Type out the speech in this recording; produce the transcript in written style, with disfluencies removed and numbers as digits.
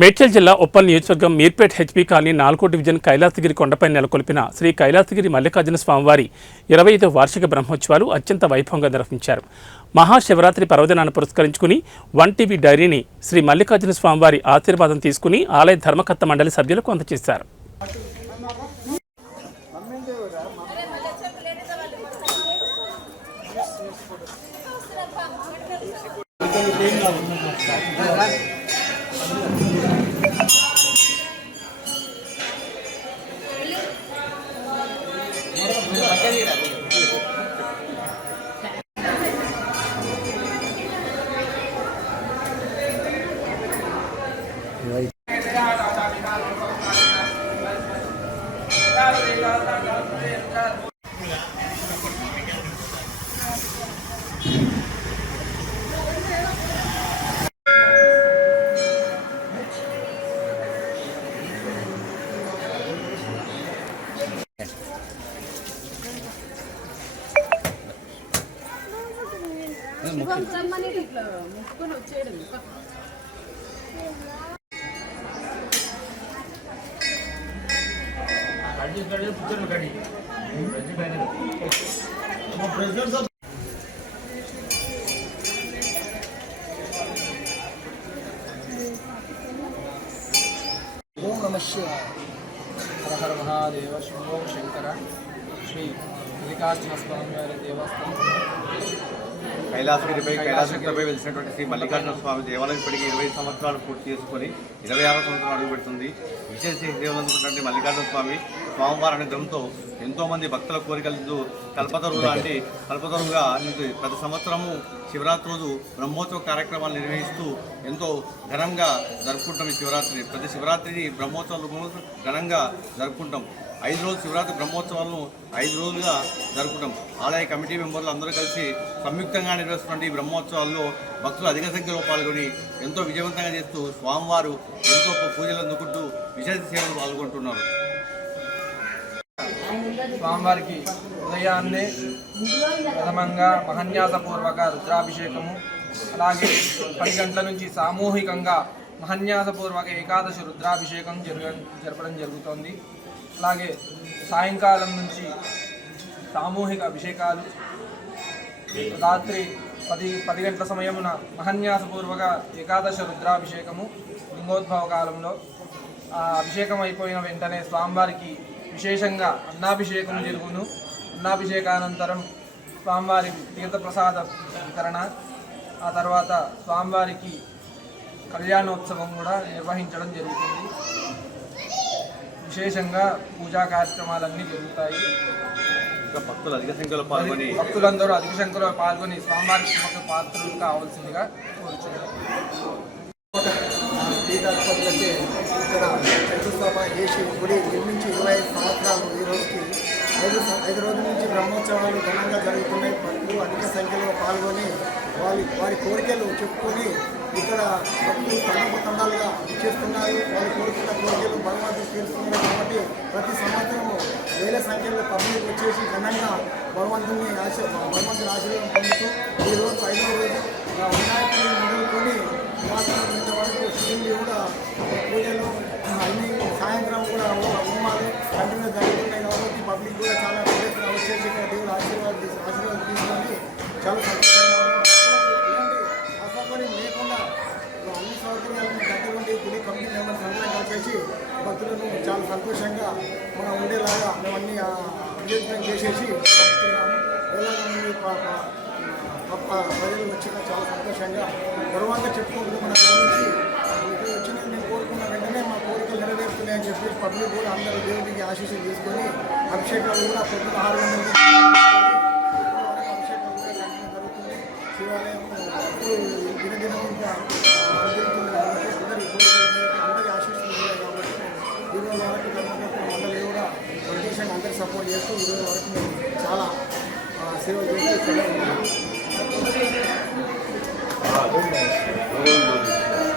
మేడ్చల్ జిల్లా ఉప్పల్ నియోజకవర్గం Meerpet HP colony 4వ డివిజన్ కైలాసగిరి కొండపై నెలకొల్పిన శ్రీ కైలాసగిరి మల్లికార్జున స్వామివారి 25వ వార్షిక బ్రహ్మోత్సవాలు అత్యంత వైభవంగా నిర్వహించారు. మహాశివరాత్రి పర్వదినాన్ని పురస్కరించుకుని 1TV డైరీని శ్రీ మల్లికార్జున స్వామివారి ఆశీర్వాదం తీసుకుని ఆలయ ధర్మకర్త మండలి సభ్యులకు అందజేశారు. ఓం నమః శివాయ. హర హర మహాదేవ శంభో శంకర. శ్రీ మల్లికార్జున స్వామి వారి దేవస్థానం కైలాసగిరిపై వెలిసినటువంటి శ్రీ మల్లికార్జున స్వామి దేవాలయం ఇప్పటికీ 20 సంవత్సరాలు పూర్తి చేసుకొని 26వ సంవత్సరం అడుగుపెడుతుంది. విశేష దేవులందుకున్నటువంటి మల్లికార్జున స్వామి స్వామివారి అనుగ్రహంతో ఎంతోమంది భక్తుల కోరికలు కల్పతరువుగా ప్రతి సంవత్సరము శివరాత్రి రోజు బ్రహ్మోత్సవ కార్యక్రమాలు నిర్వహిస్తూ ఎంతో ఘనంగా జరుపుకుంటాం. ఈ శివరాత్రిని ప్రతి శివరాత్రిని బ్రహ్మోత్సవాలు ఘనంగా జరుపుకుంటాం. 5 రోజులు శివరాత్రి బ్రహ్మోత్సవాలను 5 రోజులుగా జరుపుకుంటాం. ఆలయ కమిటీ మెంబర్లు అందరూ కలిసి సంయుక్తంగా నిర్వహిస్తున్న ఈ బ్రహ్మోత్సవాల్లో భక్తులు అధిక సంఖ్యలో పాల్గొని ఎంతో విజయవంతంగా చేస్తూ స్వామివారు ఎంతో పూజలు అందుకుంటూ విశేష సేవలు పాల్గొంటున్నారు. స్వామివారికి ఉదయాన్నే ప్రథమంగా మహన్యాసపూర్వక రుద్రాభిషేకము, అలాగే 10 గంటల నుంచి సామూహికంగా మహన్యాసపూర్వక ఏకాదశి రుద్రాభిషేకం జరపడం జరుగుతోంది. అలాగే సాయంకాలం నుంచి సామూహిక అభిషేకాలు, రాత్రి 10 గంటల సమయమున మహన్యాసపూర్వక ఏకాదశ రుద్రాభిషేకము లింగోద్భవ కాలంలో. ఆ అభిషేకం అయిపోయిన వెంటనే స్వామివారికి విశేషంగా అన్నాభిషేకం జరుగును. అన్నాభిషేకానంతరం స్వామివారి తీర్థప్రసాద వితరణ, ఆ తర్వాత స్వామివారికి కళ్యాణోత్సవం కూడా నిర్వహించడం జరుగుతుంది. విశేషంగా పూజా కార్యక్రమాలన్నీ జరుగుతాయి. భక్తులందరూ అధిక సంఖ్యలో పాల్గొని స్వామివారికి పాత్రలు కావాల్సిందిగా కోరుచున్నారు. ఇక్కడ శంకుస్థాపన చేసి గుడి నిర్మించి 25 సంవత్సరాలు. ఈ రోజుకి 5 రోజుల నుంచి బ్రహ్మోత్సవాలు ఘనంగా జరుగుతున్నాయి. భక్తులు అధిక సంఖ్యలో పాల్గొని వారి కోరికలు చెప్పుకొని ఇక్కడ భక్తులు తండాలుగా చేస్తున్నారు. వారి కోరుకున్న కోరికలు భగవంతుడు తీరుస్తున్నారు. కాబట్టి ప్రతి సంవత్సరము వేల సంఖ్యలో పబ్లిక్ వచ్చేసి ఘనంగా భగవంతుని ఆశీర్వాదం పొందుతూ ఈరోజు 5వ రోజు వినాయకుడిని మొదలుకొని వరకు శివుని కూడా పూజలు అన్ని సాయంత్రం కూడా హోమాలు కంటిన్యూ జరుగుతున్నాయి. కాబట్టి పబ్లిక్ కూడా చాలా పెద్ద వచ్చేసి ఇక్కడ దేవుడు ఆశీర్వాదం తీసుకొని చాలా సంతోషంగా అసౌకర్యం లేకుండా అన్ని సౌకర్యాలను దగ్గరుండి గుడి కమిటీ మెంబర్స్ అందరం కలిసేసి భక్తులను చాలా సంతోషంగా మనం ఉండేలాగా మేము అన్ని అడ్జస్ట్మెంట్ చేసేసి వేలాది మంది ప్రజలు వచ్చిన చాలా సంతోషంగా గర్వంగా చెప్పుకుంటున్నాం. మన గురించి వచ్చిన మేము కోరుకున్న వెంటనే మా కోరికలు నెరవేరుతున్నాయని చెప్పి పబ్లిక్ కూడా అందరూ దేవుడికి ఆశీస్సులు తీసుకొని అభిషేకాలు కూడా పొద్దున 6 గంటల అభిషేకాలు కూడా కంటిన్యూ జరుగుతుంది. శివాలయం దినదినం ఇంకా జరుగుతుంది కాబట్టి అందరి ఆశీస్సులు ఉన్నాయి. కాబట్టి ఈరోజు వరకు ధర్మకర్త మండలి కూడా పొలిటీషియన్ అందరికి సపోర్ట్ చేస్తూ ఈరోజు వరకు మేము చాలా సేవ చేస్తూ